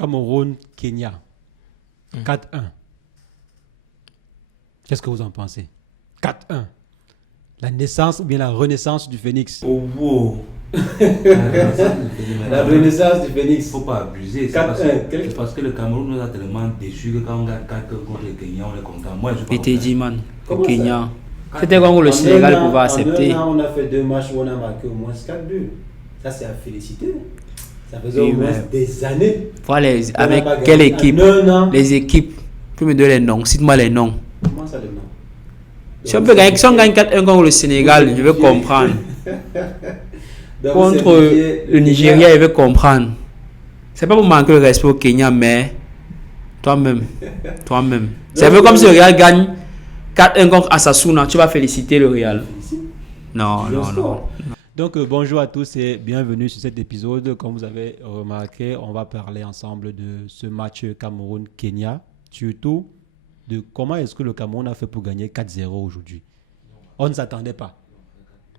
Cameroun-Kenya. 4-1. Qu'est-ce que vous en pensez? 4-1. La naissance ou bien la renaissance du Phénix? Oh, wow. La renaissance du Phénix. Il ne faut pas abuser. C'est parce que le Cameroun nous a tellement déçus que quand on gagne 4 contre le Kenya, on est content. Moi, je PTG, dit, man. Le Kenya. C'était quand le Sénégal pouvait accepter. On a fait 2 matchs où on a marqué au moins 4 buts. Ça, c'est à féliciter. Ça faisait au moins des années. Voilà, avec quelle équipe? Les équipes. Tu me donnes les noms. Cite-moi les noms. Comment ça, les noms? Si on gagne 4-1 contre le Sénégal, je veux comprendre. Contre le Nigeria, je veux comprendre. C'est pas pour manquer le respect au Kenya, mais toi-même. C'est un peu comme si le Real gagne 4-1 contre Asasuna, tu vas féliciter le Real. Non. Donc bonjour à tous et bienvenue sur cet épisode. Comme vous avez remarqué, on va parler ensemble de ce match Cameroun-Kenya, surtout de comment est-ce que le Cameroun a fait pour gagner 4-0 aujourd'hui. On ne s'attendait pas.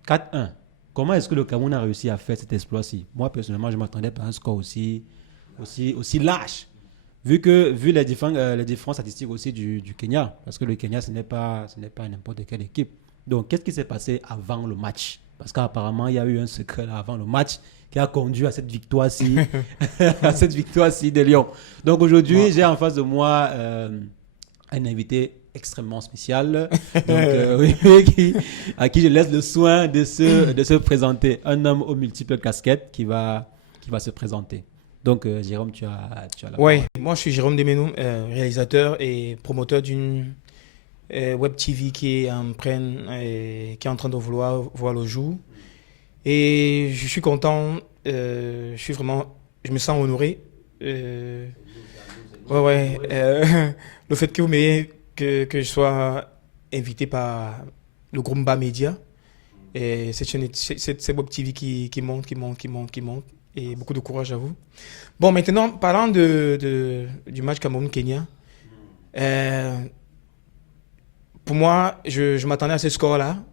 4-1. Comment est-ce que le Cameroun a réussi à faire cet exploit-ci? Moi, personnellement, je ne m'attendais pas à un score aussi lâche. Vu les différentes statistiques aussi du Kenya. Parce que le Kenya, ce n'est pas n'importe quelle équipe. Donc, qu'est-ce qui s'est passé avant le match? Parce qu'apparemment, il y a eu un secret là avant le match qui a conduit à cette victoire-ci, des Lions. Donc, aujourd'hui, j'ai en face de moi un invité extrêmement spécial, à qui je laisse le soin de se présenter. Un homme aux multiples casquettes qui va se présenter. Donc, Jérôme, tu as la parole. Oui, moi je suis Jérôme Demenou, réalisateur et promoteur d'une web TV qui est en train de vouloir voir le jour. Et je suis content, je me sens honoré. Le fait que vous m'ayez que je sois invité par le groupe Bas Média. C'est Web TV qui monte. Et beaucoup de courage à vous. Bon, maintenant, parlant du match Cameroun-Kenya, pour moi, je m'attendais à ce score-là.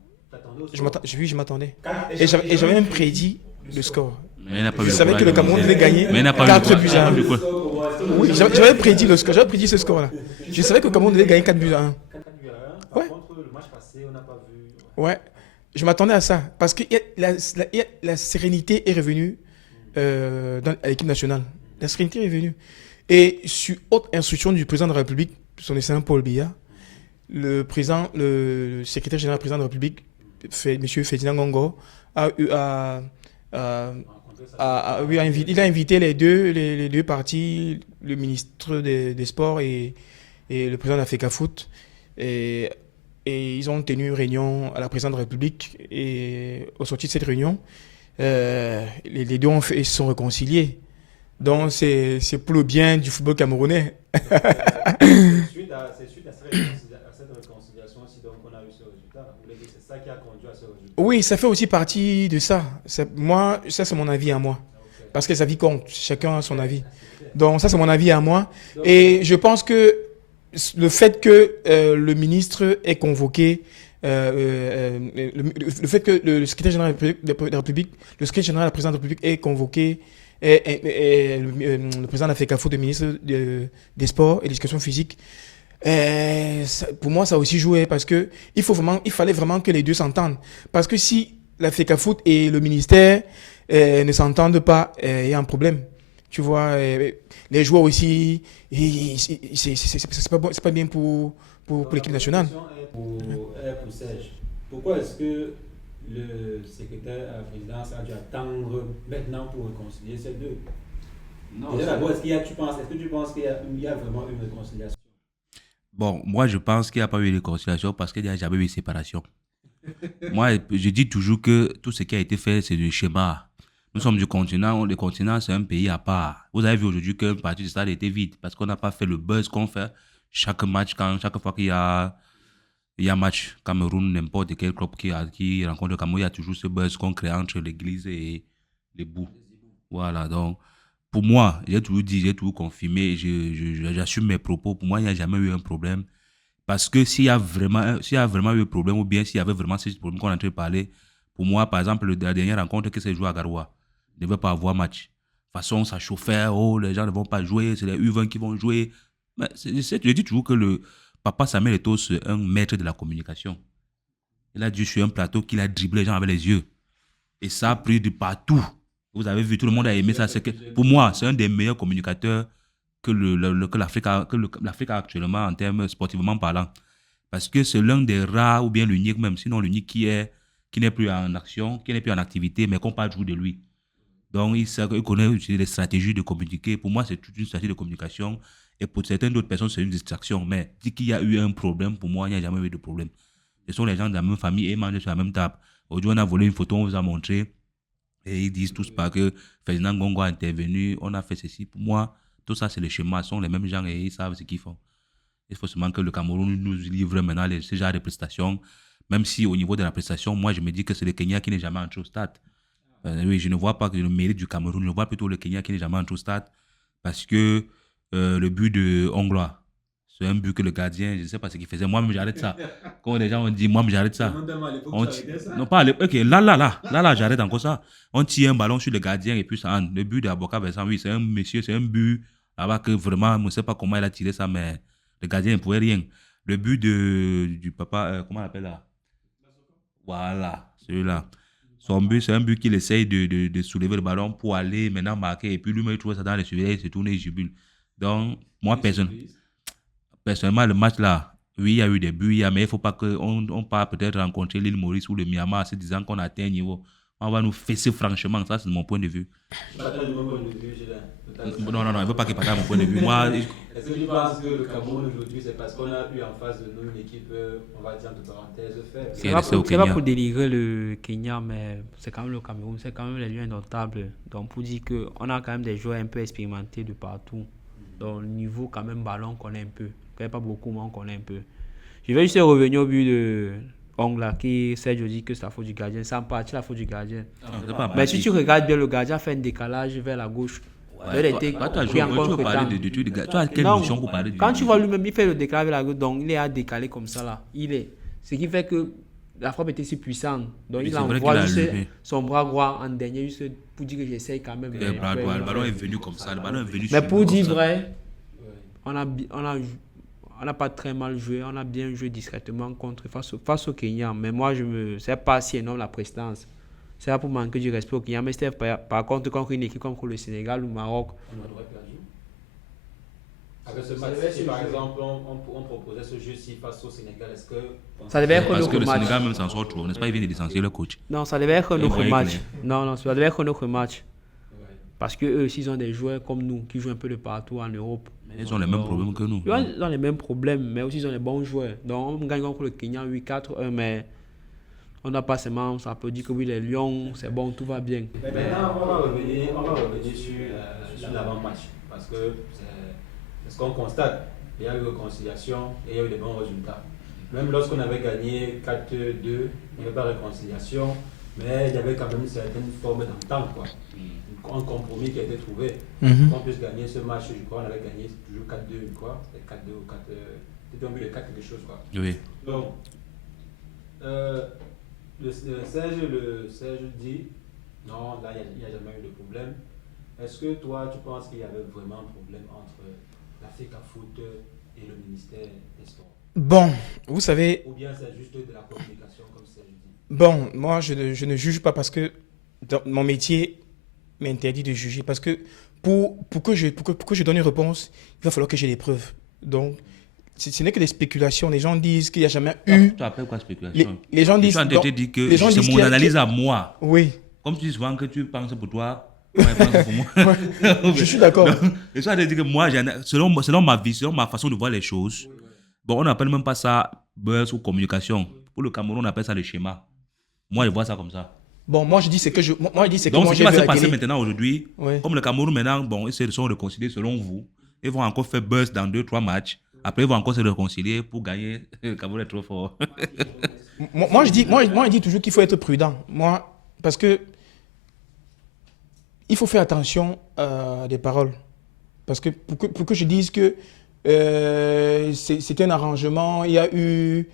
Je m'attendais. Et j'avais même prédit le score. Je savais que le Cameroun devait gagner 4 buts à 1. Oui, j'avais prédit le score. J'avais prédit ce score-là. Je savais que le Cameroun devait gagner 4 buts à 1. Ouais. Contre le match passé, on n'a pas vu. Ouais. Je m'attendais à ça. Parce que la sérénité est revenue dans l'équipe nationale. La sérénité est revenue. Et sur haute instruction du président de la République, son excellent Paul Biya, le secrétaire général président de la République, M. Ferdinand Ngongo, il a invité les deux parties, le ministre des Sports et le président de la FECAFOOT. Et ils ont tenu une réunion à la présidence de la République. Et au sortir de cette réunion, les deux se sont réconciliés. Donc c'est pour le bien du football camerounais. C'est suite à cette réconciliation aussi donc on a eu ce résultat. C'est ça qui a conduit à ce résultat. Oui, ça fait aussi partie de ça. C'est mon avis à moi. Okay. Parce que sa vie compte. Chacun a son avis. Donc ça, c'est mon avis à moi. Et je pense que le fait que le ministre ait convoqué, le fait que le secrétaire général de la République, le secrétaire général de la présidence de la République ait convoqué le président de la FECAFOOT, le ministre des Sports et de l'Éducation physique, pour moi, ça a aussi joué parce que il fallait vraiment que les deux s'entendent. Parce que si la FECAFOOT et le ministère ne s'entendent pas, il y a un problème. Tu vois, les joueurs aussi, c'est pas bien pour l'équipe nationale. Pour Serge, pourquoi est-ce que le secrétaire à la présidence a dû attendre maintenant pour réconcilier ces deux? Non. Déjà d'abord, est-ce que tu penses qu'il y a vraiment une réconciliation? Bon, moi je pense qu'il n'y a pas eu de réconciliation parce qu'il n'y a jamais eu de séparation. Moi, je dis toujours que tout ce qui a été fait, c'est du schéma. Nous sommes du continent. Le continent, c'est un pays à part. Vous avez vu aujourd'hui qu'une partie du stade était vide parce qu'on n'a pas fait le buzz qu'on fait chaque match, chaque fois qu'il y a match Cameroun, n'importe quel club qui rencontre le Cameroun, il y a toujours ce buzz qu'on crée entre l'église et les bouts. Voilà, donc pour moi, j'ai toujours confirmé, j'assume mes propos. Pour moi, il n'y a jamais eu un problème. Parce que s'il y a vraiment eu un problème, ou bien s'il y avait vraiment ce problème qu'on est en train de parler, pour moi, par exemple, la dernière rencontre qui s'est jouée à Garoua, ne devait pas avoir match. façon, ça chauffait, oh, les gens ne vont pas jouer, c'est les U20 qui vont jouer. Mais je dis toujours que le papa Samuel Eto'o, c'est un maître de la communication. Il a dit sur un plateau qu'il a dribblé les gens avec les yeux. Et ça a pris de partout. Vous avez vu, tout le monde a aimé ça. Pour moi, c'est un des meilleurs communicateurs que l'Afrique a actuellement en termes sportivement parlant. Parce que c'est l'un des rares, ou bien l'unique même, sinon l'unique qui n'est plus en action, qui n'est plus en activité, mais qu'on parle toujours de lui. Donc, il connaît utiliser les stratégies de communiquer. Pour moi, c'est toute une stratégie de communication. Et pour certaines autres personnes, c'est une distraction. Mais dit qu'il y a eu un problème, pour moi, il n'y a jamais eu de problème. Ce sont les gens de la même famille et mangent sur la même table. Aujourd'hui, on a volé une photo, on vous a montré. Et ils disent tous pas que Ferdinand Ngongo a intervenu, on a fait ceci. Pour moi, tout ça, c'est les schémas. Ce sont les mêmes gens et ils savent ce qu'ils font. Il faut seulement que le Cameroun nous livre maintenant ce genre de prestations. Même si au niveau de la prestation, moi, je me dis que c'est le Kenya qui n'est jamais entré au stade. Oui, je ne vois pas le mérite du Cameroun. Je vois plutôt le Kenya qui n'est jamais entré au stade. Parce que le but de Ongloa, c'est un but que le gardien, je ne sais pas ce qu'il faisait. Moi-même, j'arrête ça. Quand les gens ont dit, moi-même, j'arrête ça. Non, pas à l'époque. Ok, là, j'arrête encore ça. On tire un ballon sur le gardien et puis ça entre. Le but d'Aboka Vincent, oui, c'est un monsieur, c'est un but là-bas que vraiment, je ne sais pas comment il a tiré ça, mais le gardien ne pouvait rien. Le but du papa, comment on l'appelle là? Voilà, celui-là. Son but, c'est un but qu'il essaye de soulever le ballon pour aller maintenant marquer. Et puis lui-même, il trouve ça dans les surveillants, il se tourne et il jubile. Donc, moi, personnellement, le match là, oui, il y a eu des buts, mais il ne faut pas qu'on parte peut-être rencontrer l'île Maurice ou le Myanmar en se disant qu'on a atteint un niveau. On va nous fesser franchement, ça c'est mon point de vue. Non, il ne faut pas qu'il partage mon point de vue. Moi, est-ce que tu penses que le Cameroun aujourd'hui, c'est parce qu'on a eu en face de nous une équipe, on va dire entre parenthèses, faible? C'est pas pour délivrer le Kenya, mais c'est quand même le Cameroun, c'est quand même les lieux notables. Donc pour dire qu'on a quand même des joueurs un peu expérimentés de partout. Donc le niveau quand même ballon, on connaît un peu. On connaît pas beaucoup, mais on connaît un peu. Je vais juste revenir au but de Ongla qui Sergio dit que c'est la faute du gardien. C'est en partie la faute du gardien. Mais si tu regardes bien, le gardien fait un décalage vers la gauche. Tu veux parler de gars. Tu as quelle mission pour parler de quand tu vois lui-même, il fait le décalage vers la gauche, donc il est à décaler comme ça là. Ce qui fait que la frappe était si puissante. Donc il envoie juste son bras droit en dernier, juste pour dire que j'essaye quand même. Le ballon est venu comme ça. Mais pour dire vrai, on n'a pas très mal joué, on a bien joué discrètement face au Kenya. Mais moi, je ne sais pas si énorme la prestance. C'est là pour manquer du respect au Kenya. Mais Steph, par contre, contre une équipe comme le Sénégal ou le Maroc, on aurait perdu. Avec ce match, si par exemple on proposait ce jeu-ci face au Sénégal, est-ce que... Ça devait être parce notre que le match. Sénégal même s'en sort trop, n'est-ce pas? Il vient de licencier le coach. Non, ça devait être notre match. Non, ça devait être notre match. Parce qu'eux aussi, ils ont des joueurs comme nous qui jouent un peu de partout en Europe. Ils ont les mêmes problèmes que nous. Ils ont les mêmes problèmes, mais aussi ils ont les bons joueurs. Donc on gagne contre le Kenya 8-4-1, mais on n'a pas seulement, ça peut dire que oui, les Lions, c'est bon, tout va bien. Mais maintenant, on va revenir sur l'avant-match. Parce que c'est ce qu'on constate. Il y a eu réconciliation et il y a eu des bons résultats. Même lorsqu'on avait gagné 4-2, il n'y avait pas de réconciliation, mais il y avait quand même une certaine forme d'entente, quoi. Un compromis qui a été trouvé. On puisse gagner ce match, je crois, on avait gagné toujours 4-2, quoi. 4-2 ou 4. C'était un but de 4 quelque chose, quoi. Oui. Donc, le Serge dit non, là, il n'y a jamais eu de problème. Est-ce que toi, tu penses qu'il y avait vraiment un problème entre l'Afrique à foot et le ministère des Sports? Bon, vous savez... Ou bien c'est juste de la communication, comme Serge dit? Bon, moi, je ne juge pas parce que dans mon métier m'interdit de juger. Parce que pour que je donne une réponse, il va falloir que j'ai des preuves. Donc, ce n'est que des spéculations. Les gens disent qu'il n'y a jamais eu... Tu appelles quoi spéculation? Les gens disent... Tu as dit que c'est mon analyse à moi. Oui. Comme tu dis souvent que tu penses pour toi, moi, je pense pour moi. Je suis d'accord. Et ça, dit que moi, selon ma vision, ma façon de voir les choses, bon, on n'appelle même pas ça buzz ou communication. Pour le Cameroun, on appelle ça le schéma. Moi, je vois ça comme ça. Bon, moi, je dis c'est que je... Moi, je dis c'est que donc, moi, ce qui va se passer maintenant aujourd'hui, comme le Cameroun maintenant, bon, ils se sont réconciliés selon vous. Ils vont encore faire buzz dans 2-3 matchs. Après, ils vont encore se réconcilier pour gagner. Le Cameroun est trop fort. moi, je dis toujours qu'il faut être prudent. Moi, parce que il faut faire attention à des paroles. Parce que pour que je dise que c'était un arrangement, il y a eu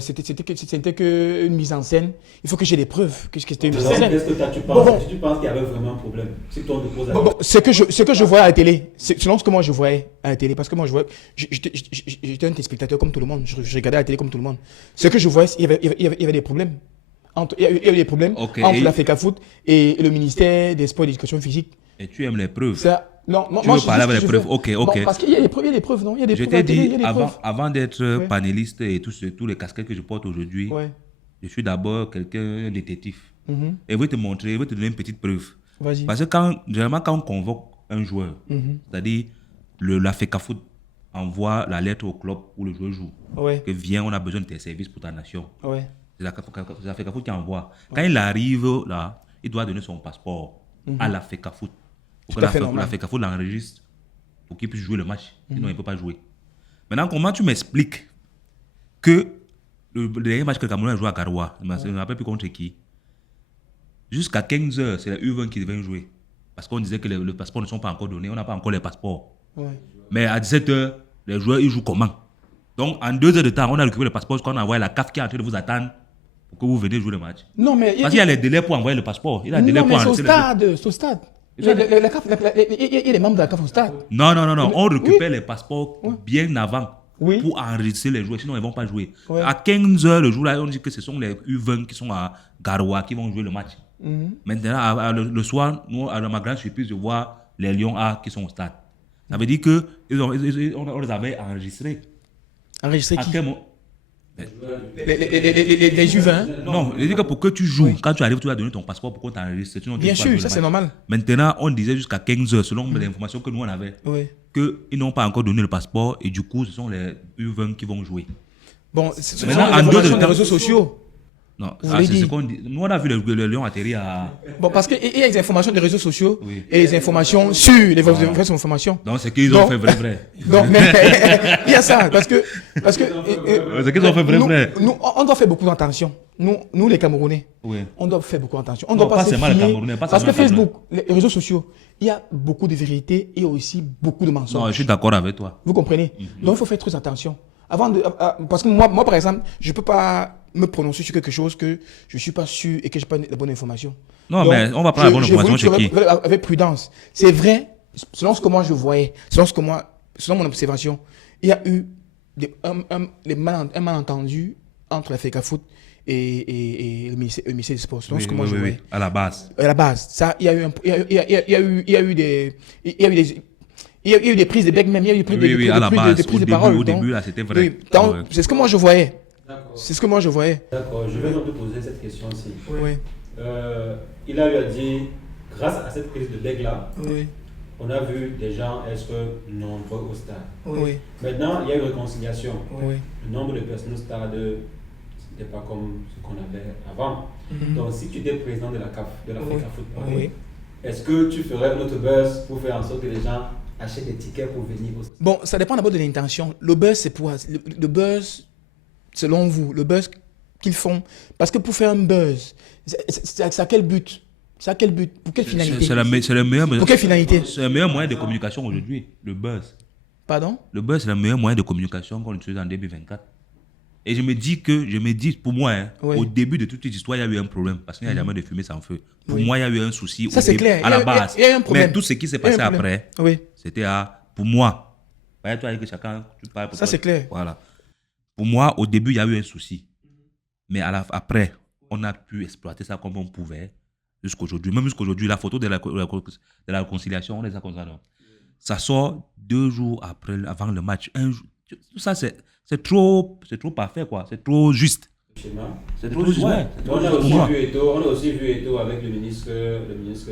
c'était que une mise en scène. Il faut que j'ai des preuves que c'était une mise en Alors, scène. qu'est-ce que tu penses? Bon. Si tu penses qu'il y avait vraiment un problème, si toi on te pose la Bon, ce que je voyais à la télé, selon ce que moi je voyais à la télé, parce que moi je voyais, j'étais un téléspectateur comme tout le monde, je regardais à la télé comme tout le monde. Ce que je voyais, il y avait des problèmes. Il y avait des problèmes entre la FECAFOOT et le ministère des Sports et de l'Éducation physique. Et tu aimes les preuves. Ça, non, Tu veux parler avec les preuves. Ok. Bon, parce qu'il y a des preuves, non? Il y a des Je preuves à t'ai la télé, il y dit, a des preuves. avant d'être Ouais. panéliste et tous les casquettes que je porte aujourd'hui, Ouais. je suis d'abord quelqu'un, un détective. Mhm. Et je vais te montrer, je vais te donner une petite preuve. Vas-y. Parce que généralement, quand on convoque un joueur, c'est-à-dire la FECAFOOT envoie la lettre au club où le joueur joue, Ouais. que viens, on a besoin de tes services pour ta nation. Ouais. C'est la FECAFOOT qui envoie. Quand il arrive là, il doit donner son passeport à la FECAFOOT. Pour Tout que à fait normal. la FECAFOOT l'enregistre pour qu'il puisse jouer le match. Sinon, il ne peut pas jouer. Maintenant, comment tu m'expliques que le dernier match que le Cameroun a joué à Garoua, je ne me rappelle plus contre qui, jusqu'à 15h, c'est les U20 qui devaient jouer. Parce qu'on disait que les passeports ne sont pas encore donnés, on n'a pas encore les passeports. Ouais. Mais à 17h, les joueurs, ils jouent comment? Donc, en 2 heures de temps, on a récupéré le passeport, parce qu'on a envoyé la CAF qui est en train de vous attendre pour que vous veniez jouer le match. Non, mais Parce qu'il y a les délais pour envoyer le passeport. Il y a des délais non, pour mais c'est au enregistrer stade. C'est au stade. Il y a les membres de la CAF au stade. Non. On récupère les passeports bien avant Oui. pour enregistrer les joueurs, sinon ils ne vont pas jouer. Ouais. À 15h, le jour-là, on dit que ce sont les U20 qui sont à Garoua qui vont jouer le match. Maintenant, le soir, nous, à ma grande surprise, je vois les Lions A qui sont au stade. Ça veut dire qu'on on les avait enregistrés. Enregistré À qui? quel moment? Les Juvins. Non, je dis que pour que tu joues, quand tu arrives, tu vas donner ton passeport pour qu'on t'enregistre. Sinon, tu Bien peux pas jouer sûr, le ça c'est match. normal. Maintenant, on disait jusqu'à 15h, selon les informations que nous on avait, Oui. qu'ils n'ont pas encore donné le passeport et du coup, ce sont les U20 qui vont jouer. Bon, ce sont les Maintenant, en dehors de informations des temps- réseaux sociaux. Non, Vous c'est l'avez ce dit. qu'on dit. Nous, on a vu le lion atterrir à. Bon, parce qu'il y a les informations des réseaux sociaux Oui. et les informations sur les vraies informations. Donc, c'est qu'ils ont Non. fait vrai. Donc, mais il y a ça, parce que C'est qu'ils ont fait vrai. nous, on doit faire beaucoup d'attention. Nous, les Camerounais, Oui. on doit faire beaucoup d'attention. On Non, doit pas se seulement les fier- Camerounais, pas parce que seulement les Facebook, les réseaux sociaux, il y a beaucoup de vérités et aussi beaucoup de mensonges. Non, je suis d'accord avec toi. Vous comprenez? Donc, il faut faire très attention. Parce que moi, par exemple, je ne peux pas me prononcer sur quelque chose que je ne suis pas sûr et que je n'ai pas la bonne information. Non, Donc, mais on va prendre la bonne j'ai voulu information chez qui? avec prudence. C'est vrai, selon ce que moi je voyais, selon mon observation, il y a eu un malentendu entre la FECAFOOT et le ministère des Sports. Selon ce que moi je voyais. À la base. À la base, ça, il y a eu des prises de bec même, il y a eu des prises Oui, à la base. des prises Au de début, parole. au donc, début, là, c'était vrai. oui, donc, Ouais. c'est ce que moi je voyais. D'accord. C'est ce que moi je voyais. D'accord, je vais donc te poser cette question aussi. Oui. Il a eu à dire, grâce à cette prise de bec-là, Oui. on a vu des gens être nombreux au stade. Oui. Maintenant, il y a eu réconciliation. Oui. Le nombre de personnes au stade, ce n'était pas comme ce qu'on avait avant. Donc, si tu étais président de la CAF, de la FECAFOOT, pardon, Oui. est-ce que tu ferais notre buzz pour faire en sorte que les gens achètent des tickets pour venir au stade? Bon, ça dépend d'abord de l'intention. Le buzz, c'est pour le buzz, selon vous, le buzz qu'ils font. Parce que pour faire un buzz, c'est à quel but? C'est à quel but? Pour quelle finalité? C'est le meilleur. Pour quelle finalité? C'est le meilleur moyen de communication aujourd'hui, le buzz. Pardon? Le buzz, c'est le meilleur moyen de communication qu'on utilise en 2024. Et je me dis, pour moi, hein, Oui. au début de toute cette histoire, il y a eu un problème. Parce qu'il n'y a jamais de fumée sans feu. Pour Oui. moi, il y a eu un souci Ça, c'est clair. à la base. Il y a eu un problème. Mais tout ce qui s'est Il y a eu passé un problème. après, Oui. c'était pour moi. Voyez, toi, avec chacun, tu parles pour Ça, toi. c'est clair. Voilà. Pour moi, au début, il y a eu un souci. Mais après, on a pu exploiter ça comme on pouvait jusqu'aujourd'hui. Même jusqu'aujourd'hui, la photo de la réconciliation, on les a comme ça. Non? Ça sort 2 jours avant le match. Tout ça, c'est trop parfait, quoi. C'est trop juste. Schéma. C'est trop juste. Ouais. On a Pour moi. on a aussi vu Eto'o avec le ministre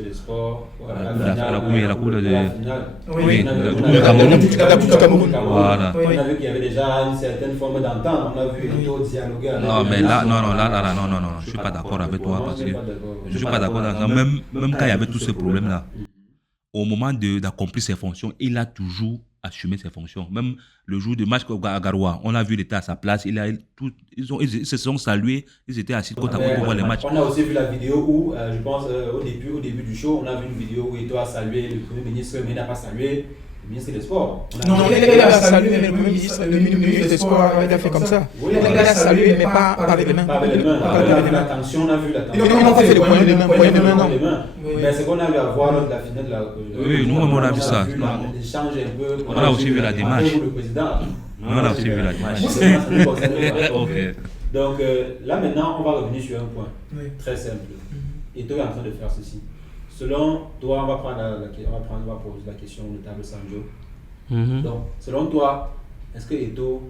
des Sports. Voilà, La coupe de- la finale. Oui. la coupe On du a- Cameroun. La coupe du Cameroun. Voilà. On a vu qu'il y avait déjà une certaine forme d'entente. On a vu Eto'o dialoguer avec Non, mais là, non. non, je suis pas d'accord avec toi parce que Moi, je suis pas d'accord. Même quand il y avait tous ces problèmes-là, au moment d'accomplir ses fonctions, il a toujours assumé ses fonctions. Même le jour du match à Garoua, on a vu l'État à sa place. Ils se sont salués, ils étaient assis côte à côte pour voir les matchs. On a aussi vu la vidéo où, je pense, au début du show, on a vu une vidéo où Eto'o a salué le Premier ministre, mais il n'a pas salué ministre des Sports. Non, il a salué, mais le Premier ministre, le ministre des Sports, il a fait comme ça. Oui, Il a salué, mais pas avec les mains. Pas avec les mains. Pas avec les mains. L'attention, on a vu l'attention. Ils n'ont pas fait le poignet de main, non. Mais c'est qu'on a vu à voir lors de la finale de la. Oui, nous, on a vu ça. L'échange un peu. On a aussi vu la démarche. Le président. On a aussi vu la démarche. Ok. Donc là maintenant, on va revenir sur un point Oui. très simple. Eto'o est en train de faire ceci. Selon toi, on va poser la question de table Sanjo. Donc, selon toi, est-ce que Eto'o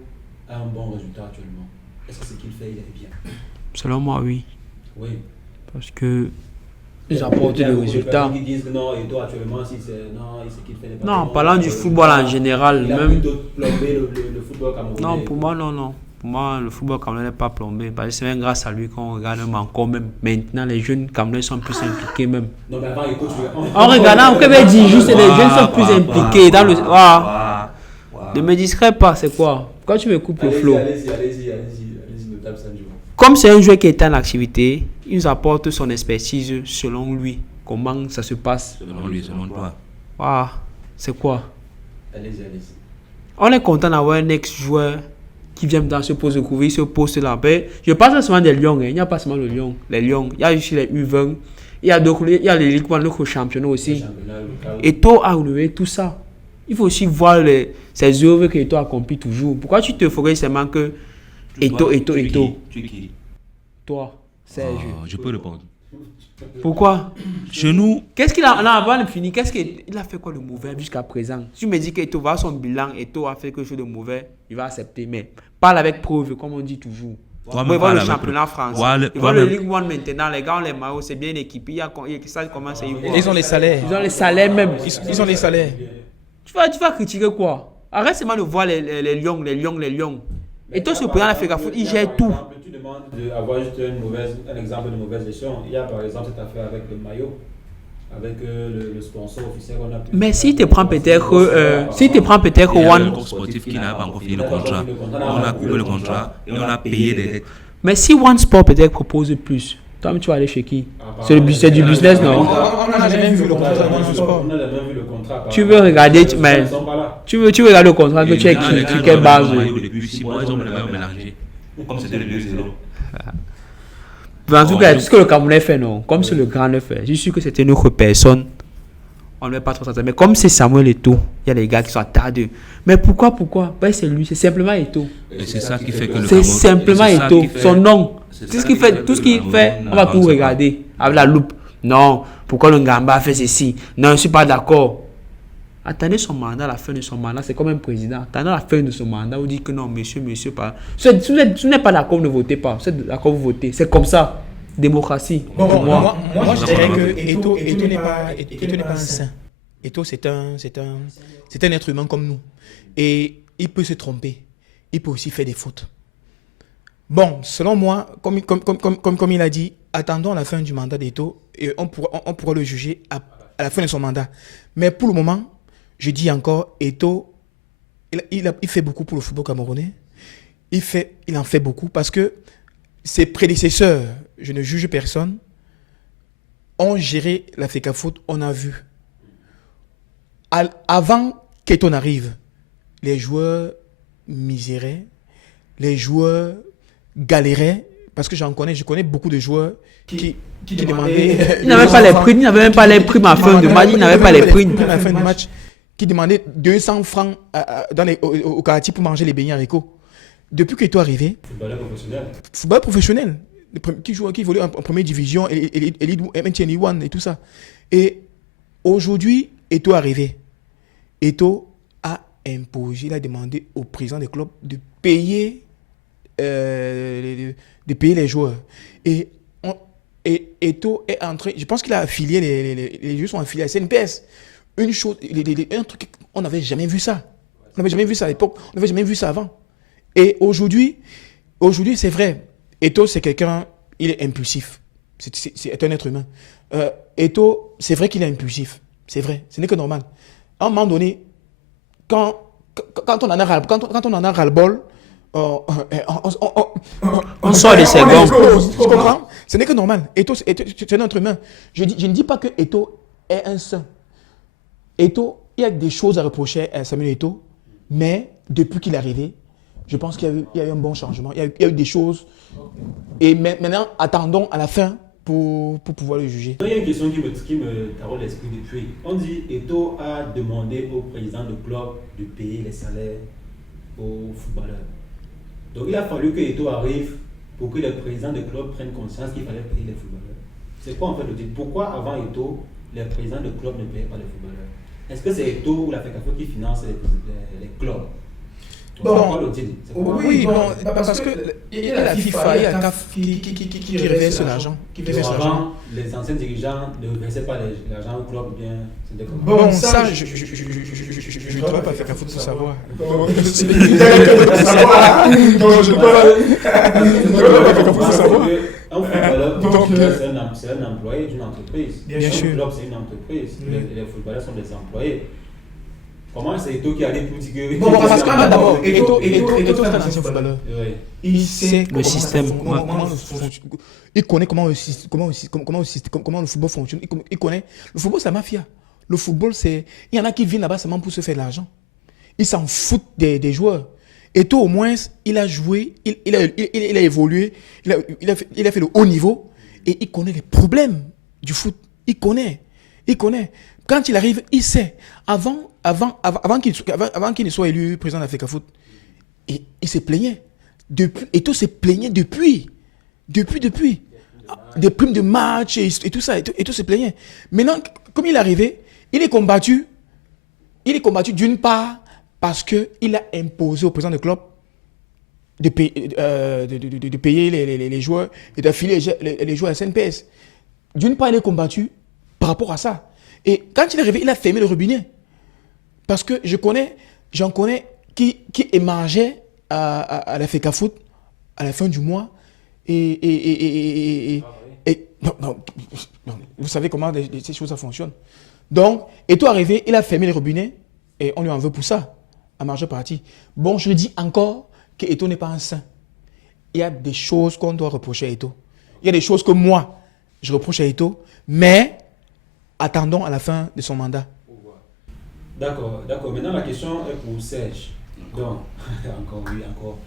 a un bon résultat actuellement? Est-ce que ce qu'il fait, il est bien? Selon moi, oui. Oui. Parce que ils apportent des résultats. Ils disent que non, Eto'o actuellement, si c'est non, ce qu'il fait n'est pas Non, en bon. parlant du football en général, il a même. plutôt plombé le football camerounais. Non, pour moi, non. Pour moi, le football camerounais n'est pas plombé. Parce que c'est même grâce à lui qu'on regarde même encore même. Maintenant, les jeunes camerounais sont plus impliqués même. Non, mais avant, écoute, En regardant, on peut dire juste que les jeunes sont plus impliqués dans le. Ne me distrais pas, c'est quoi? Pourquoi tu me coupes le flow? Allez-y, le table Sanjo. Comme c'est un joueur qui est en activité, il nous apporte son expertise selon lui. Comment ça se passe? Selon lui, selon toi. C'est quoi? Allez-y. On est content d'avoir un ex-joueur qui vient dans ce poste de couvrir, ce poste-là. Je parle seulement des Lions, il n'y a pas seulement le Lion. Les Lions, il y a aussi les U20, il y a les Ligue 1, d'autres championnats aussi. Eto'o a relevé tout ça. Il faut aussi voir ces œuvres que Eto'o accomplit toujours. Pourquoi tu te focalises seulement que Eto'o? Tu es qui? Toi, Serge. Je peux répondre. Pourquoi? Chez nous, Qu'est-ce qu'il a, avant de finir, il a fait quoi de mauvais jusqu'à présent? Si tu me dis qu'Eto'o va son bilan, Eto'o a fait quelque chose de mauvais, il va accepter. Mais parle avec preuve, comme on dit toujours. Ouais, Vous mais voyez le parle championnat avec français. Ouais, Ils voient le ouais, Ligue 1 maintenant, les gars ont les maillots, c'est bien équipé. Ça commence à y voir. Ils ont les salaires. Ils ont les salaires même. Ils ont les salaires. Tu vas critiquer quoi? Arrête seulement de voir les lions. Et toi, ce président de l'Afrique Foot, il gère tout. Tu demandes d'avoir juste un exemple de mauvaise gestion. Il y a par exemple cette affaire avec le maillot, avec le sponsor officiel qu'on a pu. Mais s'il te prend peut-être il y a One. le corps sportif qui n'a pas encore fini le contrat. On a coupé le contrat et on a payé des dettes. Mais si One Sport peut-être propose plus, toi, tu vas aller chez qui? C'est du business, non? On n'a jamais vu le contrat de sport. On n'a jamais vu le contrat. Tu veux regarder, mais Ils sont pas là. tu veux regarder le contrat que tu es qui, quelle base? Depuis 6 mois, ils ont le maillot mélangé. Comme c'était le 2-0. En tout cas, tout ce que le Camerounais fait, non. Comme c'est le grand le fait. Je suis sûr que c'était une autre personne. On ne met pas trop ça. Mais comme c'est Samuel Eto'o, il y a des gars qui sont attardés. Mais pourquoi? Ben, c'est lui, c'est simplement Eto'o. Et c'est ça qui fait que le C'est Cameroun- simplement c'est ça Eto'o. qui fait- Son nom. c'est Tout ça ce qu'il qui fait, tout ce que le qu'il fait, Cameroun on va n'avance tout pas. regarder avec la loupe. Non, pourquoi le Ngamba a fait ceci? Non, je ne suis pas d'accord. Attendez son mandat, la fin de son mandat, c'est comme un président. Attendez la fin de son mandat, vous dites que non, monsieur, pas. Si vous n'êtes pas d'accord, ne votez pas. Si vous êtes d'accord, vous votez. C'est comme ça. Démocratie. Bon, pour moi. moi, je dirais que Eto'o n'est pas un saint. Eto'o, c'est un être humain comme nous. Et il peut se tromper. Il peut aussi faire des fautes. Bon, selon moi, comme il a dit, attendons la fin du mandat d'Eto'o et on pourra le juger à la fin de son mandat. Mais pour le moment, je dis encore, Eto'o, il fait beaucoup pour le football camerounais. Il en fait beaucoup parce que ses prédécesseurs, je ne juge personne, ont géré l'Africa Foot, on a vu. Avant qu'Eto'o n'arrive, les joueurs miséraient, les joueurs galéraient, parce que je connais beaucoup de joueurs qui demandaient... Ils n'avaient pas les primes, ils n'avaient même pas les primes à la fin de match, ils n'avaient pas les primes. À la fin du match, qui demandaient 200 francs au quartier pour manger les beignets haricots. Depuis qu'Eto'o est arrivé, football professionnel, qui volait en première division, et Ligue 1 et tout ça. Et aujourd'hui, Eto'o est arrivé. Eto'o a imposé, il a demandé au président des clubs de payer les joueurs. Et Eto'o est entré, je pense qu'il a affilié, les joueurs sont affiliés à CNPS. Un truc, on n'avait jamais vu ça. On n'avait jamais vu ça à l'époque, on n'avait jamais vu ça avant. Et aujourd'hui, c'est vrai. Eto'o, c'est quelqu'un, il est impulsif. C'est un être humain. Eto'o, c'est vrai qu'il est impulsif. C'est vrai, ce n'est que normal. À un moment donné, quand on en a ras-le-bol, on sort de ses gonds. Tu comprends? Ce n'est que normal. Eto'o, c'est un être humain. Je ne dis pas que Eto'o est un saint. Eto'o, il y a des choses à reprocher à Samuel Eto'o, mais depuis qu'il est arrivé, je pense qu'il y a eu un bon changement. Il y a eu des choses. Et maintenant, attendons à la fin pour pouvoir le juger. Il y a une question qui me taraude l'esprit depuis. On dit Eto'o a demandé au président de club de payer les salaires aux footballeurs. Donc il a fallu que Eto'o arrive pour que les présidents de club prennent conscience qu'il fallait payer les footballeurs. C'est quoi en fait le titre? Pourquoi avant Eto'o, les présidents de club ne payaient pas les footballeurs? Est-ce que c'est Eto'o ou la FECAFOOT qui finance les clubs? Bon, oui, bon, parce qu'il y a la FIFA, il y a la CAF qui reverse l'argent. Avant, les anciens dirigeants ne versaient pas l'argent au club, bien. Bon, ça, je ne devrais pas faire CAF pour savoir. Je ne devrais pas faire pour savoir. Un footballeur, c'est un employé d'une entreprise. Bien sûr. Un club, c'est une entreprise. Les footballeurs sont des employés. Comment c'est Eto'o qui allait pour dire que... Bon, parce que d'abord, Eto'o c'est un ancien footballeur. Oui. Il sait le système. Il connaît comment le football fonctionne. Il connaît. Le football, c'est la mafia. Le football, c'est... Il y en a qui viennent là-bas seulement pour se faire de l'argent. Ils s'en foutent des joueurs. Eto'o, au moins, il a joué, il a évolué, il a fait le haut niveau et il connaît les problèmes du foot. Il connaît. Quand il arrive, il sait. Avant qu'il ne soit élu président de la FECAFOOT, il se plaignait. Eto'o se plaignait depuis. Des primes de match et tout ça. Eto'o se plaignait. Maintenant, comme il est arrivé, il est combattu d'une part parce qu'il a imposé au président de club de payer les joueurs et d'affiler les joueurs à SNPS. D'une part, il est combattu par rapport à ça. Et quand il est arrivé, il a fermé le robinet. Parce que j'en connais qui émargeaient à la FECAFOOT à la fin du mois. Non, vous savez comment ces choses ça fonctionne. Donc, Eto'o arrivé, il a fermé les robinets et on lui en veut pour ça, à majeure partie. Bon, je dis encore que Eto'o n'est pas un saint. Il y a des choses qu'on doit reprocher à Eto'o. Il y a des choses que moi, je reproche à Eto'o, mais attendons à la fin de son mandat. D'accord. Maintenant, la question est pour Serge. Donc, encore.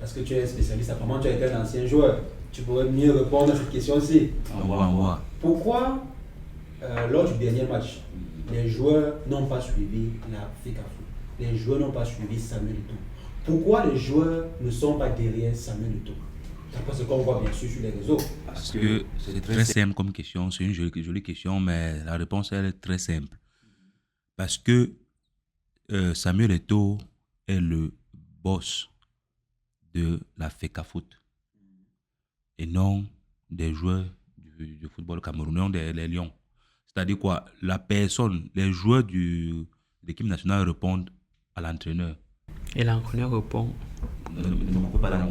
Parce que tu es spécialiste, apparemment tu as été un ancien joueur. Tu pourrais mieux répondre à cette question-ci. On va. Pourquoi, lors du dernier match, les joueurs n'ont pas suivi la FECAFOOT? Les joueurs n'ont pas suivi Samuel Eto'o. Pourquoi les joueurs ne sont pas derrière Samuel Eto'o? D'après ce qu'on voit bien sûr sur les réseaux. Parce que c'est très simple comme question. C'est une jolie question, mais la réponse elle est très simple. Parce que Samuel Eto'o est le boss de la FECAFOOT et non des joueurs du football camerounais, les Lions. C'est-à-dire quoi? Les joueurs de l'équipe nationale répondent à l'entraîneur. Et l'entraîneur répond.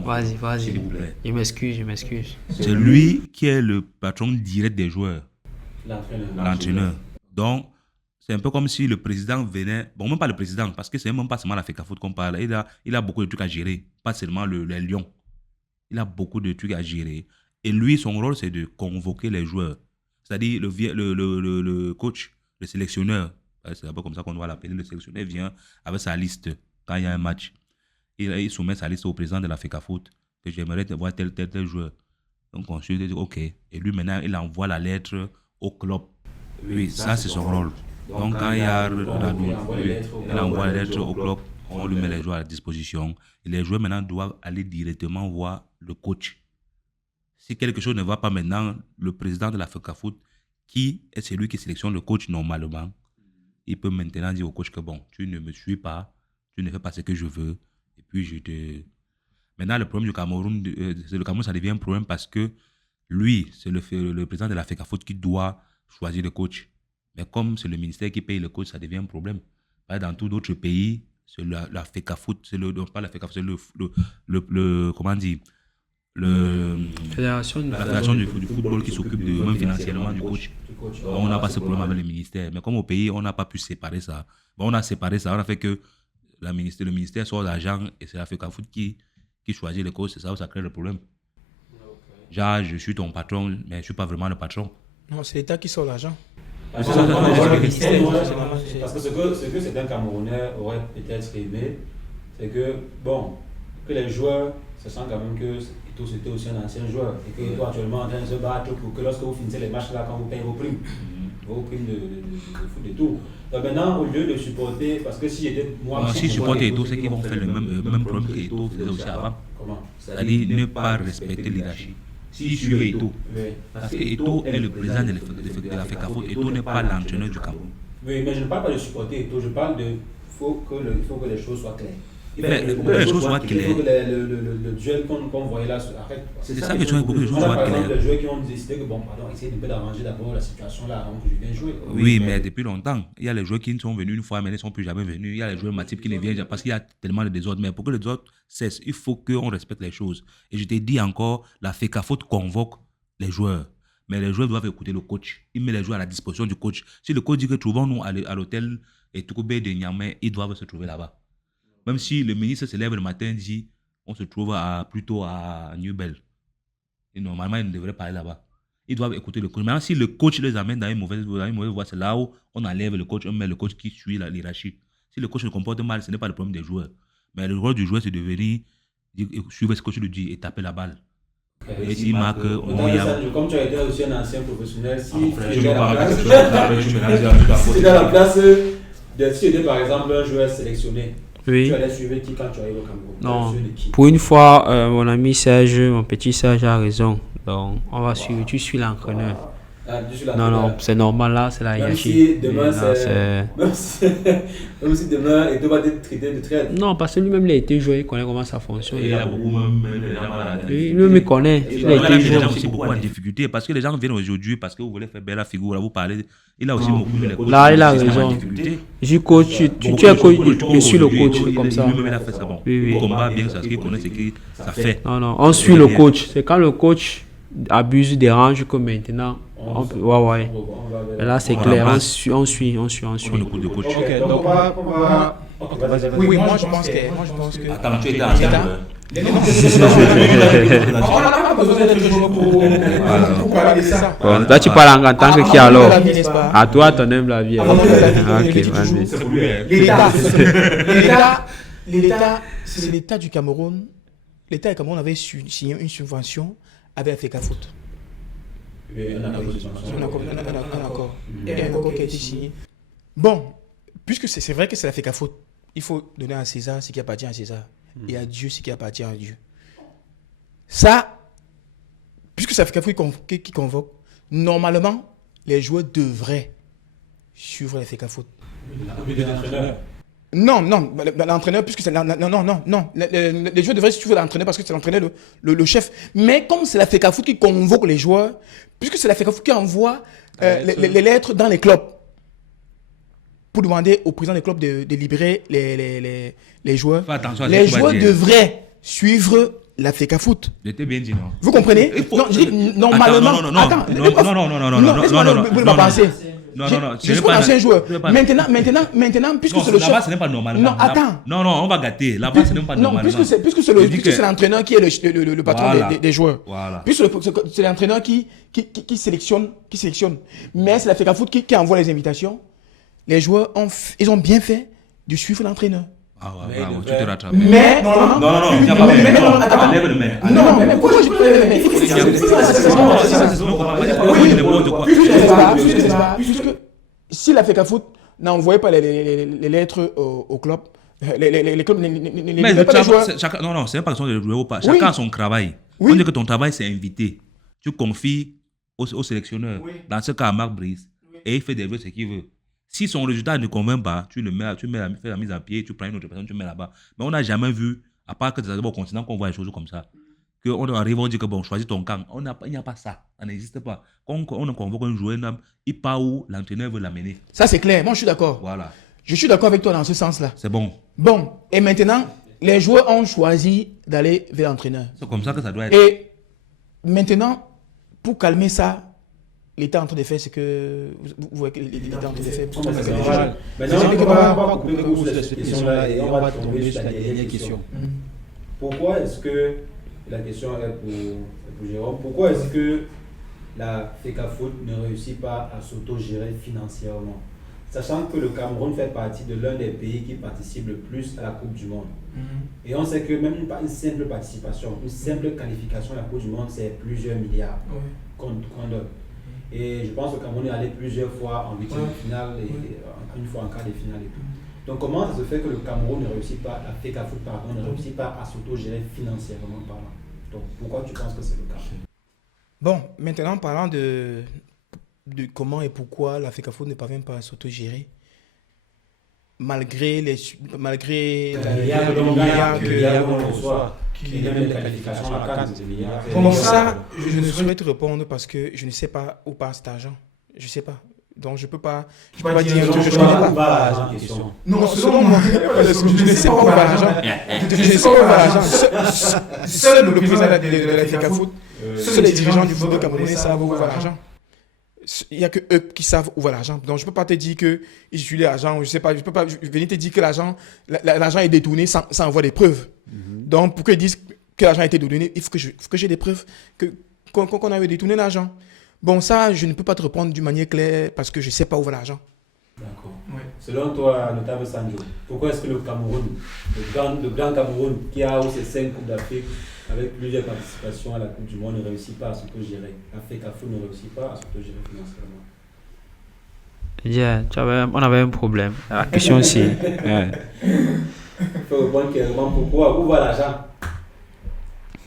Vas-y. S'il vous plaît. Je m'excuse. C'est lui qui est le patron direct des joueurs. L'entraîneur. Donc, c'est un peu comme si le président venait... Bon, même pas le président, parce que c'est même pas seulement la FECAFOOT qu'on parle. Il a beaucoup de trucs à gérer, pas seulement les Lions. Il a beaucoup de trucs à gérer. Et lui, son rôle, c'est de convoquer les joueurs. C'est-à-dire le coach, le sélectionneur. C'est un peu comme ça qu'on doit l'appeler. Le sélectionneur vient avec sa liste quand il y a un match. Il soumet sa liste au président de la FECAFOOT que j'aimerais voir tel joueur. Donc, ensuite, il dit OK. Et lui, maintenant, il envoie la lettre au club. Oui, ça, c'est son rôle. Donc, quand il y a il envoie la lettre au club, on lui met les joueurs à disposition. Et les joueurs, maintenant, doivent aller directement voir le coach. Si quelque chose ne va pas maintenant, le président de la FECAFOOT, qui est celui qui sélectionne le coach normalement, il peut maintenant dire au coach que bon, tu ne me suis pas, tu ne fais pas ce que je veux, et puis je te... Maintenant, le problème du Cameroun, ça devient un problème parce que lui, c'est le président de la FECAFOOT qui doit choisir le coach. Mais comme c'est le ministère qui paye le coach, ça devient un problème. Dans tous d'autres pays, c'est la FECAFOOT, pas la FECAFOOT, c'est comment dire, la fédération du football qui s'occupe même financièrement du coach. On n'a pas ce problème avec le ministère. Mais comme au pays, on n'a pas pu séparer ça. On a séparé ça. On a fait que le ministère sort l'argent et c'est la FECAFOOT qui choisit le coach. C'est ça où ça crée le problème. Genre, je suis ton patron, mais je ne suis pas vraiment le patron. Non, c'est l'État qui sort l'argent. Parce C'est ça, que c'est- ce que certains Camerounais auraient peut-être aimé, c'est que, bon, que les joueurs se sentent quand même que Eto'o c'était aussi un ancien joueur et que Eto'o actuellement en train de se battre pour que lorsque vous finissez les matchs là, quand vous payez vos primes de foot et tout. Donc maintenant, au lieu de supporter, parce que si j'étais moi. Si supporter Eto'o, c'est qu'ils vont faire le même problème que Eto'o faisait aussi avant. Comment? C'est-à-dire ne pas respecter l'hierarchie. Si suivez Eto'o, Oui. parce que Eto'o est le président de la FECAFOOT, Eto'o n'est pas l'entraîneur du Cameroun. Oui, mais je ne parle pas de supporter Eto'o, je parle de. Il faut que les choses soient claires. Mais pour que les choses soient claires. Il faut que le duel qu'on voyait là arrête. C'est ça que tu veux, pour que les choses On a soient par exemple claires. les joueurs qui ont décidé que, bon, pardon, essayez un peu d'arranger d'abord la situation là avant que je vienne jouer. Oui, mais depuis longtemps, il y a les joueurs qui sont venus une fois, mais ils ne sont plus jamais venus. Il y a les joueurs Matip qui ne viennent jamais parce qu'il y a tellement de désordre. Mais pour que les désordre cessent, il faut qu'on respecte les choses. Et je t'ai dit encore, la FECAFOOT convoque les joueurs. Mais les joueurs doivent écouter le coach. Il met les joueurs à la disposition du coach. Si le coach dit que trouvons-nous à l'hôtel et Tokobe de Niamey, ils doivent se trouver là-bas. Même si le ministre se lève le matin et dit on se trouve plutôt à New Bell. Et normalement, ils ne devraient pas aller là-bas. Ils doivent écouter le coach. Maintenant, si le coach les amène dans une mauvaise voie, c'est là où on enlève le coach, on met le coach qui suit la hiérarchie. Si le coach se comporte mal, ce n'est pas le problème des joueurs. Mais le rôle du joueur, c'est de venir suivre ce que coach lui dit et taper la balle. Et s'il marque, comme tu as été aussi un ancien professionnel, si je tu veux étais pas à la arrêter place, si tu étais à la place si tu étais par exemple un joueur sélectionné, Oui. tu allais suivre qui quand tu arrives au Cameroun? Non. Tu allais suivre qui? Pour une fois, mon ami Serge, mon petit Serge a raison. Donc, on va suivre. Tu suis l'entraîneur. Ah, tu suis Non, l'entraîneur. non, c'est normal là, c'est la Même hiérarchie. si demain Mais là, c'est. Même si demain Eto'o va être traité de traite. Non, parce que lui-même, il a été joué, il connaît comment ça fonctionne. il y a beaucoup même les gens malades. Lui-même, il connaît. Il a Il y a été des joué. gens aussi beaucoup en difficulté parce que les gens viennent aujourd'hui parce que vous voulez faire belle la figure, là, vous parlez. Il a aussi beaucoup les coachs. Là, il a qui sont en raison. difficulté. Je suis coach, tu es coach, je suis le coach, c'est comme ça. Lui-même, il a fait ça bon. Oui, oui. Il combat bien parce qu'il connaît ce que ça fait. Non, non, on suit le coach. C'est quand le coach abuse, dérange que maintenant. Ouais. Et là, c'est On clair. remplace. On suit. On écoute le coach. Ok, donc on va. Ok, vas-y. Oui, moi je pense que. Attends, tu étais ancien joueur. On n'a pas besoin d'être joueur pour parler de ça. Bon, toi, tu parles en tant que qui alors? La vie, n'est-ce pas? À toi, ton humble avis. Avant de la vie, Ok, toujours. vas-y. C'est pour lui. L'État, c'est l'État du Cameroun. L'État du Cameroun avait signé une subvention avec la FECAFOOT. Un accord. Et un accord qui a été signé. Bon, puisque c'est vrai que c'est la FECAFOOT, il faut donner à César ce qui appartient à César et à Dieu ce qui appartient à Dieu. Ça, puisque c'est la FECAFOOT qui convoque, normalement, les joueurs devraient suivre la FECAFOOT. Non, l'entraîneur, puisque c'est... Non. Les joueurs devraient suivre l'entraîneur parce que c'est l'entraîneur, le chef. Mais comme c'est la FECAFOOT qui convoque les joueurs, puisque c'est la FECAFOOT qui envoie les lettres dans les clubs pour demander au président des clubs de libérer les joueurs, Fais attention à ce les que tu vas joueurs dire. devraient suivre la FECAFOOT. Je t'ai bien dit non. Vous comprenez? Non, je dis normalement... Attends, laisse-moi penser. Je suis pas un ancien joueur. Maintenant, puisque c'est le chef... Là-bas, ce n'est pas normalement. Non, attends. Non, on va gâter. Là-bas, ce n'est pas normalement. Non, puisque c'est l'entraîneur qui est le patron Voilà. des joueurs. Voilà. Puisque c'est l'entraîneur qui sélectionne. Mais c'est la FECAFOOT qui envoie les invitations. Les joueurs ils ont bien fait de suivre l'entraîneur. Ah ouais, bravo, tu te rattrapes. Mais normalement. Non, il n'y a pas de Attends. lève le main. Non, mais pourquoi je peux le mettre? Puisque si la FECAFOOT n'envoyait pas les lettres au club, les clubs Mais pas les joueurs. non, c'est pas question de jouer ou pas. Chacun a son travail. Oui. On dit que ton travail, c'est inviter. Tu confies au sélectionneur. Oui. Dans ce cas, à Marc Brice. Et il fait des joueurs ce qu'il veut. Si son résultat ne convainc pas, tu fais la mise à pied, tu prends une autre personne, tu mets là-bas. Mais on n'a jamais vu, à part que c'est au continent qu'on voit des choses comme ça, qu'on arrive, on dit que bon, choisis ton camp. Il n'y a pas ça. Ça n'existe pas. Quand on convoque un joueur, il part où l'entraîneur veut l'amener. Ça, c'est clair. Moi, je suis d'accord. Voilà. Je suis d'accord avec toi dans ce sens-là. C'est bon. Bon, et maintenant, les joueurs ont choisi d'aller vers l'entraîneur. C'est comme ça que ça doit être. Et maintenant, pour calmer ça, l'État est en train de faire ce que vous voyez que l'État est en train de faire. Pour calmer les gens. Maintenant, on va couper le cours sur cette question-là et on va tomber sur la dernière question. Pourquoi est-ce que, la question est pour Jérôme, pourquoi est-ce que la FECAFOOT ne réussit pas à s'auto-gérer financièrement. Sachant que le Cameroun fait partie de l'un des pays qui participe le plus à la Coupe du Monde. Et on sait que même une simple participation, une simple qualification à la Coupe du Monde, c'est plusieurs milliards qu'on donne. Et je pense que le Cameroun est allé plusieurs fois en huitième de finale et une fois en quart de finale et tout. Donc comment ça se fait que le Cameroun ne réussit pas, la FECAFOOT pardon, ne réussit pas à s'auto-gérer financièrement parlant? Donc pourquoi tu penses que c'est le cas? Bon, maintenant parlant de comment et pourquoi la FECAFOOT ne parvient pas à s'autogérer, malgré les milliards qu'on reçoit, qui est même les qualifications à 4 milliards. Bon, ça, je ne saurais te répondre parce que je ne sais pas où part cet argent. Je ne sais pas. Donc je peux pas dire que je connais pas l'argent en question. Non, selon moi, je ne sais pas où va l'argent. Je ne sais pas où va l'argent. Seul le président de la FECAFOOT, seuls les dirigeants du football camerounais savent où va l'argent. Il n'y a que eux qui savent où va l'argent. Donc je ne peux pas te dire qu'ils utilisent l'argent. Je sais pas, je peux pas venir te dire que l'argent est détourné sans avoir des preuves. Donc pour qu'ils disent que l'argent a été détourné, il faut que j'ai des preuves qu'on a détourné l'argent. Bon, ça, je ne peux pas te répondre d'une manière claire parce que je ne sais pas où va l'argent. D'accord. Ouais. Selon toi, notable Sanjo, pourquoi est-ce que le Cameroun, le grand Cameroun, qui a ses 5 Coupes d'Afrique avec plusieurs participations à la Coupe du Monde, ne réussit pas à s'autogérer? La FECAFOOT ne réussit pas à s'autogérer financièrement. On avait un problème. La question aussi. Il faut répondre clairement pourquoi. Où va l'argent?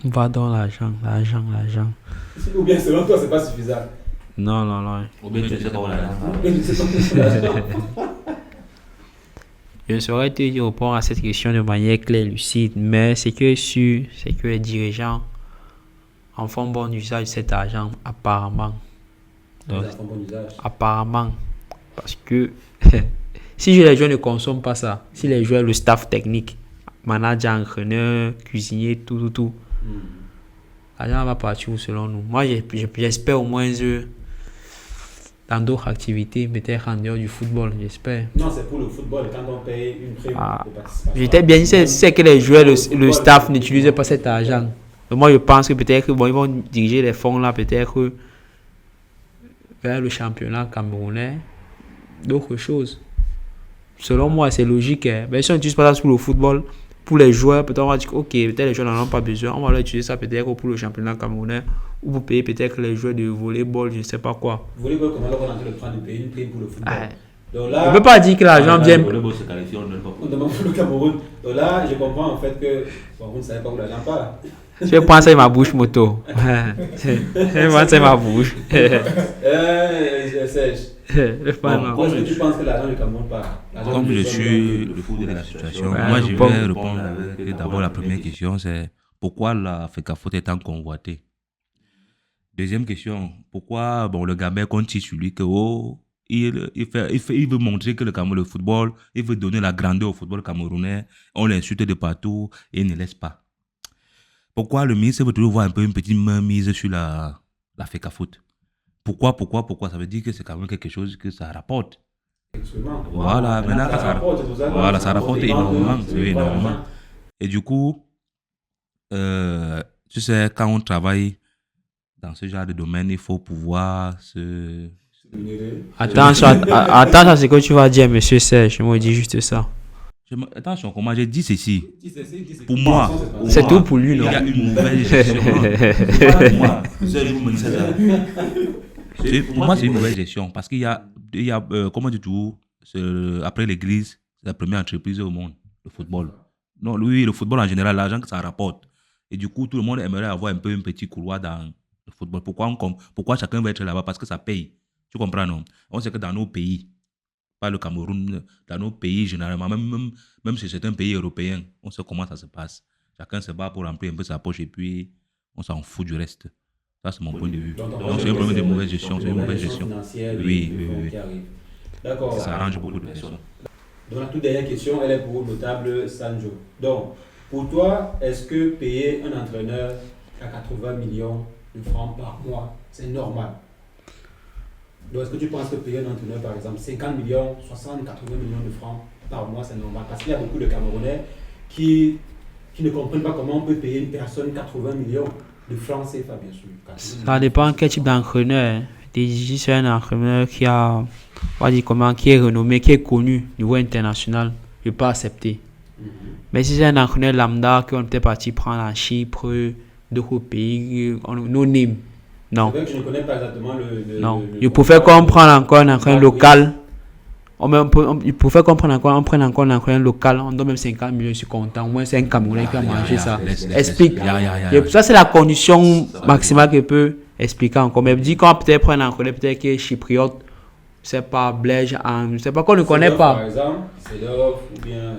Où va donc l'argent? Ou bien selon toi, c'est pas suffisant? Non. Ou bien tu ne sais pas où l'argent. Je ne saurais te répondre à cette question de manière claire et lucide, mais ce qui est sûr, c'est que les dirigeants en font bon usage de cet argent, apparemment. Donc, apparemment. Parce que si les joueurs ne consomment pas ça, si les joueurs, le staff technique, manager, entraîneur, cuisinier, tout, l'argent va partir selon nous. Moi, j'espère au moins dans d'autres activités, peut-être en dehors du football, j'espère. Non, c'est pour le football, quand on paye une prime de participation. J'étais bien dit, c'est que les joueurs, le staff n'utilisait pas cet argent. Donc moi, je pense que peut-être ils vont diriger les fonds là, peut-être vers le championnat camerounais, d'autres choses. Selon moi, c'est logique. Mais si on n'utilise pas ça pour le football, pour les joueurs, peut-être on va dire ok, peut-être les joueurs n'en ont pas besoin, on va leur utiliser ça peut-être pour le championnat camerounais ou pour payer peut-être les joueurs de volleyball, je ne sais pas quoi. Volleyball, comment on est en train de prendre de payer une prime pour le football? Donc là, on ne peut pas dire que l'argent vient. Le volleyball se qualifie, on demande pour le Cameroun. Donc là, je comprends en fait que vous ne savez pas où l'argent part. Je pense à ma bouche moto. Je pense à ma bouche. Sèche. Pourquoi est-ce que tu penses que l'argent du Cameroun part? Comme je suis le fou de la situation, moi je vais répondre avec d'abord la première question, c'est pourquoi la FECAFOOT est tant convoitée? Deuxième question, pourquoi le Gambien compte sur lui que il veut montrer que le Cameroun, le football, il veut donner la grandeur au football camerounais, on l'insulte de partout et il ne laisse pas. Pourquoi le ministre veut toujours voir un peu une petite main mise sur la FECAFOOT? Pourquoi? Ça veut dire que c'est quand même quelque chose que ça rapporte. Excellent. Voilà, maintenant ça rapporte énormément. Et du coup, tu sais, quand on travaille dans ce genre de domaine, il faut pouvoir se... Attention à ce que tu vas dire, monsieur Serge, je me dis juste ça. Attention, comment j'ai dit ceci? Pour moi, c'est tout pour lui, non? Il y a une mauvaise gestion. Pour moi, c'est une mauvaise gestion parce qu'il y a comment du tout, après l'église, c'est la première entreprise au monde, le football. Non, oui, le football en général, l'argent que ça rapporte. Et du coup, tout le monde aimerait avoir un peu un petit couloir dans le football. Pourquoi chacun veut être là-bas? Parce que ça paye. Tu comprends, non? On sait que dans nos pays, pas le Cameroun, dans nos pays généralement, même si c'est un pays européen, on sait comment ça se passe. Chacun se bat pour remplir un peu sa poche et puis on s'en fout du reste. Ça, c'est mon point de vue. Donc c'est un problème de mauvaise gestion. C'est une mauvaise gestion. Oui. D'accord. Ça arrange beaucoup de personnes. Donc la toute dernière question, elle est pour le notable Sanjo. Donc, pour toi, est-ce que payer un entraîneur à 80 millions de francs par mois, c'est normal? Donc, est-ce que tu penses que payer un entraîneur, par exemple, 50 millions, 60, 80 millions de francs par mois, c'est normal? Parce qu'il y a beaucoup de Camerounais qui ne comprennent pas comment on peut payer une personne 80 millions. De francs CFA, bien sûr. Ça dépend quel type d'entraîneur. DJ, c'est un entraîneur qui a, on va dire comment, qui est renommé, qui est connu au niveau international. Je ne peux pas accepter. Mais si c'est un entraîneur lambda qu'on était parti prendre en Chypre, d'autres pays, no name. Non. C'est vrai que je ne connais pas exactement le Non. Je préfère qu'on prenne encore un entraîneur local. Il préfère qu'on prenne encore un entraîneur local. On donne même 50 millions, je suis content. Au moins, c'est un Camerounais qui a mangé ça. Explique. Ça, c'est la condition maximale que peut expliquer encore. Mais dit qu'on va peut-être prendre un entraîneur peut-être qui est chypriote. C'est pas Blaise, c'est pas qu'on ne connaît pas. Par exemple, c'est l'offre ou bien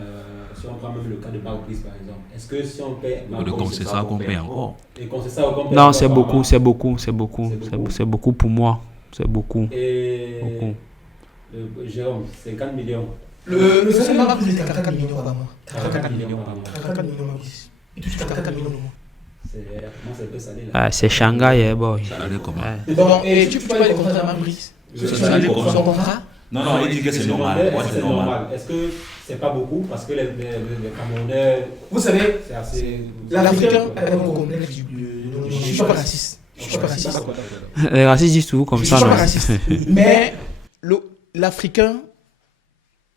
si on prend même le cas de Barclays par exemple. Est-ce que si on paye Le Concessa qu'on paye encore. Et Concessa qu'on paye Non, encore c'est beaucoup, avant. c'est beaucoup, c'est beaucoup, c'est beaucoup pour moi. C'est beaucoup. Et Beaucoup. Jérôme, 50 millions. Le salaire m'a plus de 44 millions par mois. 44 millions par mois. 44 millions, il touche 44 millions. Comment ça peut saler là? C'est Shanghai, boy. Ça allait comment? Bon, et tu peux parler des contrats de Fabrice. Ça allait comment? Son contrat. Non, il dit que c'est normal. Moi, c'est normal. Est-ce que c'est pas beaucoup? Parce que les Camerounais, Vous savez, c'est assez. l'Africain a un complexe je ne suis pas raciste. Je suis pas raciste. Les racistes disent tout comme Je ça. suis pas non? raciste. Mais l'Africain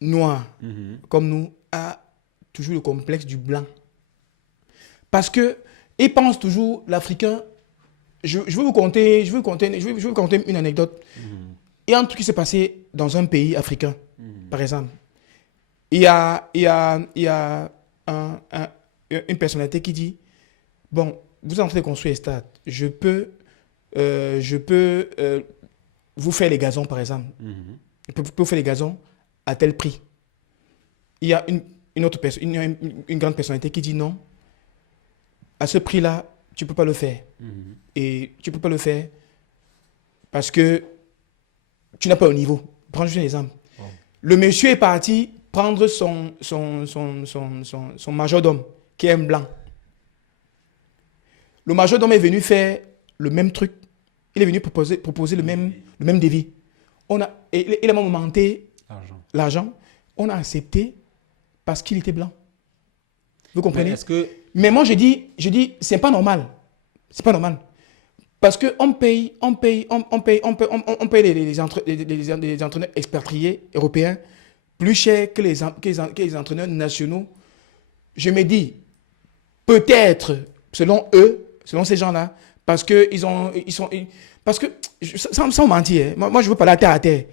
noir, comme nous, a toujours le complexe du blanc. Parce que il pense toujours l'Africain. Je vais vous conter une anecdote. Il y a un truc qui s'est passé dans un pays africain, par exemple. Il y a une personnalité qui dit, bon, vous êtes en train de construire un stade, je peux vous faire les gazons, par exemple. Je peux vous faire les gazons à tel prix. Il y a une autre personne, une grande personnalité qui dit non, à ce prix-là, tu ne peux pas le faire. Et tu ne peux pas le faire parce que tu n'as pas au niveau. Prends juste un exemple. Le monsieur est parti prendre son majordome, qui est un blanc. Le majordome est venu faire le même truc. Il est venu proposer le même devis. Il a augmenté l'argent. On a accepté parce qu'il était blanc. Vous comprenez? Mais moi, je dis, c'est pas normal. C'est pas normal. Parce qu'on paye les entraîneurs expatriés européens plus cher que les entraîneurs nationaux. Je me dis, peut-être, selon eux, selon ces gens-là, parce que parce que, sans mentir, moi je veux parler à terre à terre.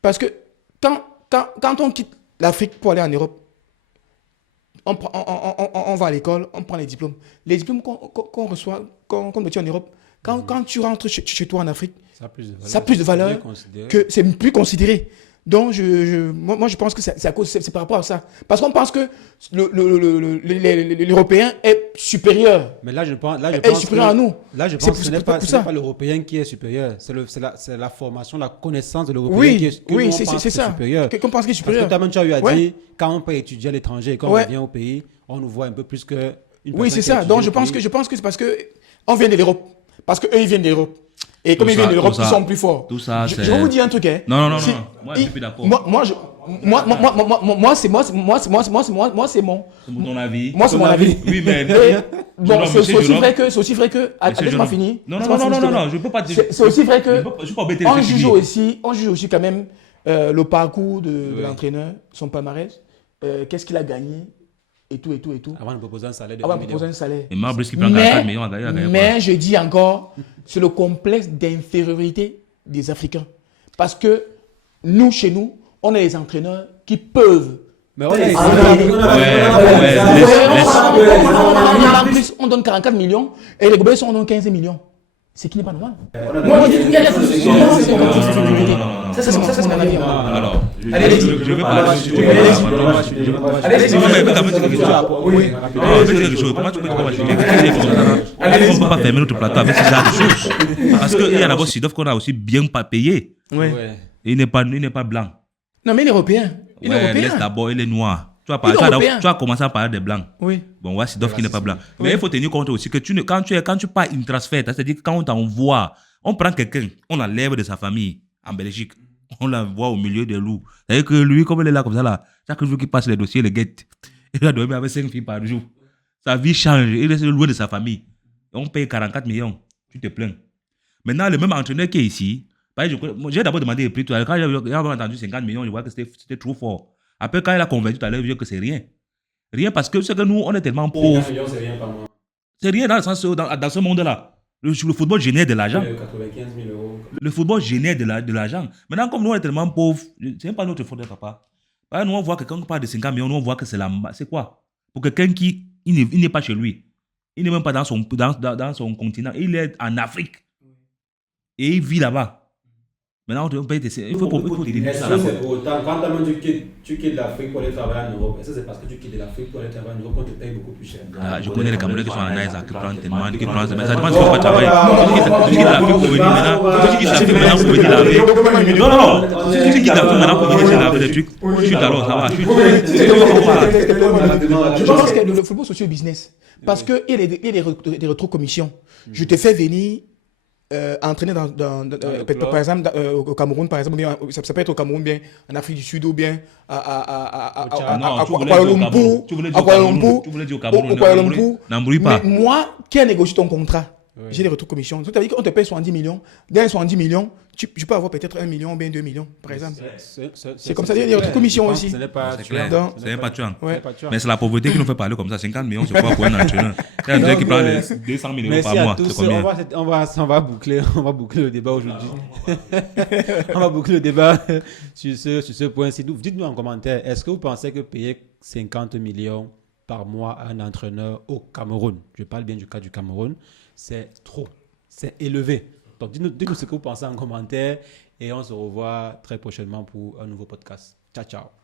Parce que quand on quitte l'Afrique pour aller en Europe, on va à l'école, on prend les diplômes. Les diplômes qu'on reçoit, qu'on obtient en Europe, quand tu rentres chez toi en Afrique, ça a plus de valeur que c'est plus considéré. Donc, moi, je pense que c'est par rapport à ça. Parce qu'on pense que l'Européen est supérieur. Mais là, je pense est supérieur à nous. Là, je pense que ce n'est pas l'Européen qui est supérieur. C'est la formation, la connaissance de l'Européen qui est supérieure. Qu'on pense qu'il est supérieur. Parce que tu as eu à dire, quand on peut étudier à l'étranger, quand on vient au pays, on nous voit un peu plus que. Oui, c'est ça. Donc, je pense que c'est parce qu'on vient de l'Europe. Parce qu'eux, ils viennent de l'Europe. Et comme ils viennent de l'Europe, ils sont plus forts. Tout ça, je vais vous dire un truc. Hein. Non. Moi, je suis plus d'accord. Moi, c'est mon. C'est ton avis. Moi, c'est mon avis. Oui, mais. Bon, c'est aussi vrai que. Laisse-moi finir. Non, je peux pas dire. C'est aussi vrai que. On juge aussi quand même le parcours de l'entraîneur, son palmarès, qu'est-ce qu'il a gagné. Et tout. Avant de proposer un salaire. Et Marbrice qui prend 44 millions à gagner. Mais je dis encore, c'est le complexe d'infériorité des Africains. Parce que nous, chez nous, on a des entraîneurs qui peuvent. Mais on donne 44 millions et les Gobelins, on donne 15 millions. C'est qui n'est pas normal. Ça, c'est mon avis. Alors, je vais parler. Comment tu peux dire on ne peut pas fermer notre plateau avec ce genre de choses. Parce qu'il y a d'abord Sidov qu'on a aussi bien pas payé. Il n'est pas blanc. Non, mais il est européen. Laisse d'abord, il est noir. Tu as commencé à parler des blancs. Oui. Bon, voilà, Sidov qui n'est pas blanc. Mais il faut tenir compte aussi que quand tu pars une transfert, c'est-à-dire que quand on t'envoie, on prend quelqu'un, on l'enlève de sa famille en Belgique, on l'envoie au milieu des loups. C'est-à-dire que lui, comme il est là comme ça, là, chaque jour qu'il passe les dossiers, il les guette. Il a dormi avec 5 filles par jour. Sa vie change, il reste loin de sa famille. on paye 44 millions. Tu te plains. Maintenant, le même entraîneur qui est ici, j'ai d'abord demandé les prix tout à l'heure. Quand j'ai entendu 50 millions, je vois que c'était trop fort. Après, quand il a convaincu tout à l'heure, je dis que c'est rien. Rien parce que c'est que nous, on est tellement pauvres. C'est rien par mois. C'est rien dans le sens dans ce monde-là. Le football génère de l'argent. 95 000 euros. Le football génère de l'argent. Maintenant, comme nous, on est tellement pauvres, c'est même pas notre faute, papa. Nous, on voit que quand on parle de 50 millions, nous, on voit que c'est quoi? Pour quelqu'un qui il n'est pas chez lui. Il n'est même pas dans son continent. Il est en Afrique. Et il vit là-bas. Maintenant, on paye il faut Est-ce que c'est pour autant, quand tu quittes l'Afrique pour aller travailler en Europe, est-ce que c'est parce que tu quittes l'Afrique pour aller travailler en Europe qu'on te paye beaucoup plus cher? Je connais les Camerounais qui sont en Aïsa, qui prennent tellement, mais ça dépend de ce qu'on va travailler. Tu quittes l'Afrique pour venir maintenant. Tu quittes l'Afrique maintenant pour venir laver. Non. Si tu quittes l'Afrique maintenant pour venir laver des trucs, chute alors, ça va. Je pense que le football, c'est aussi un business. Parce qu'il y a des rétro-commissions. Je te fais venir entraîner par exemple au Cameroun, par exemple, bien, ça peut être au Cameroun, bien en Afrique du Sud ou bien à Kuala Lumpur. N'embrouille pas. Mais moi, qui a négocié ton contrat? J'ai des retours commission. C'est-à-dire qu'on te paye 70 millions. Dans 70 millions, je peux avoir peut-être 1 million ou bien 2 millions, par exemple. C'est comme ça, il y a des retours commission aussi. Ce n'est pas clair. Ce n'est pas tuant. Ouais. Mais c'est la pauvreté qui nous fait parler comme ça. 50 millions, c'est quoi pour un entraîneur? Il y a un entraîneur qui prend 200 000 euros par mois. C'est combien? On va boucler le débat aujourd'hui. On va boucler le débat sur ce point. Dites-nous en commentaire, est-ce que vous pensez que payer 50 millions par mois à un entraîneur au Cameroun, je parle bien du cas du Cameroun, c'est trop, c'est élevé? Donc dites-nous ce que vous pensez en commentaire et on se revoit très prochainement pour un nouveau podcast. Ciao, ciao.